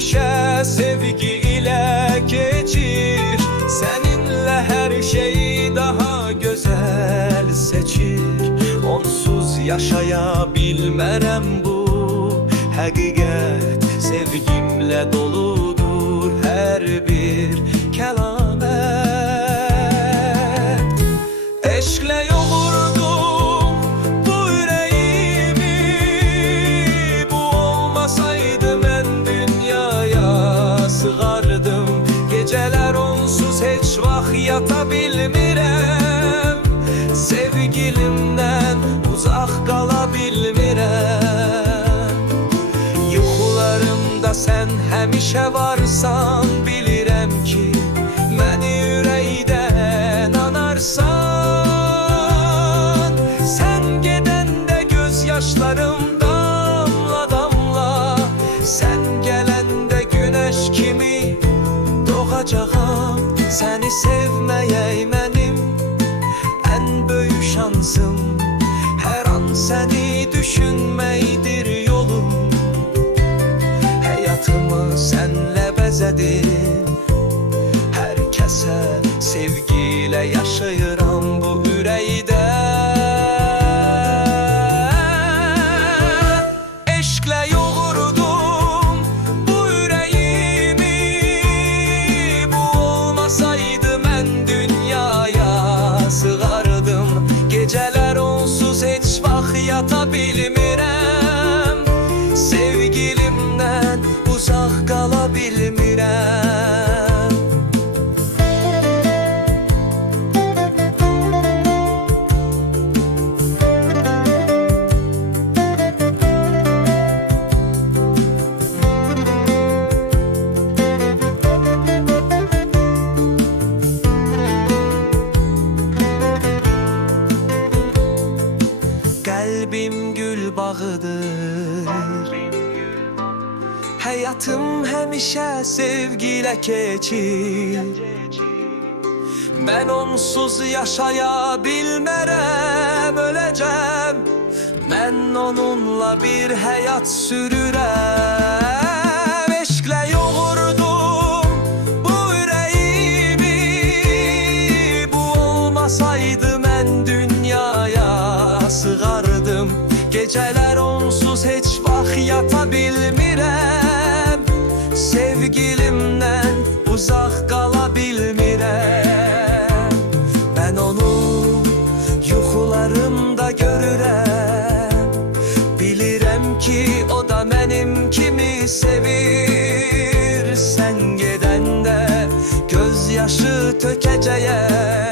həmişə sevgi ilə keçir. Səninlə hər şey daha gözəl seçir. Onsuz yaşaya bilmərəm, bu həqiqət. Sevgimlə doludur hər bir kəlamət. Eşqlə yoğurdum bu ürəyimi, bu olmasaydı mən dünyaya sığardım. Gecələr onsuz heç vaxt yata bilmirəm, sevgilimdən uzaq qala bilmirəm. Yuxularımda sən həmişə varsan, bilirəm ki məni ürəkdən anarsan. Sən gedəndə göz yaşlarım damla damla, sən gələndə günəş kimi doğacağam. Səni sevməyək mənim ən böyük şansım, hər an səni düşünməkdir yolum. Həyatımı sənlə bəzədim, hər kəsə sevgilə yaşayıram bu ürəkdə. Eşqlə yoğurdum bu ürəyimi, bu olmasaydı mən dünyaya sığardım. Gecələr onsuz heç vaxt yata bilmirəm, sevgilimdən uzaq qala bilmirəm. Qəlbim gül bağıdır, həyatım həmişə sevgilə keçir. Mən onsuz yaşaya bilmərəm, öləcəm. Mən onunla bir həyat sürürəm. Eşqlə yoğurdum bu ürəyimi, bu olmasaydı mən dünyaya sığardım. Gecələr onsuz heç vaxt yata bilmirəm, sevgilimdən uzaq qala bilmirəm. Mən onu yuxularımda görürəm, bilirəm ki o da mənim kimi sevir. Sən gedəndə göz yaşı tökəcəyəm.